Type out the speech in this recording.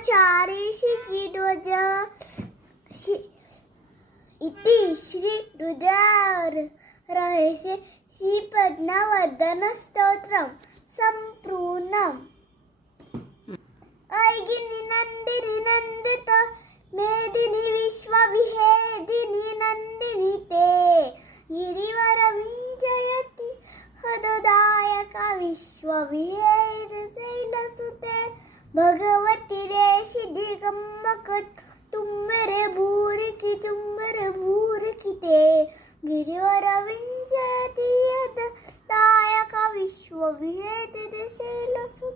ब्रह्मचारी शिखिध्वज इति श्री रुद्ररहस्य श्रीपद्मवर्धन स्तोत्रम संपूर्णम. ऐगिनी नंदिनी नंदित मेदिनी विश्वविहेदिनी नंदिनी ते गिरिवर विंजयति हदोदायका विश्वविहेद शैलसुते भगवती रे सिद्धिगम्मक तुम्बरे भूरिकी ते गिरिवर विंजयति हदोदायका विश्वविहेद शैलसुते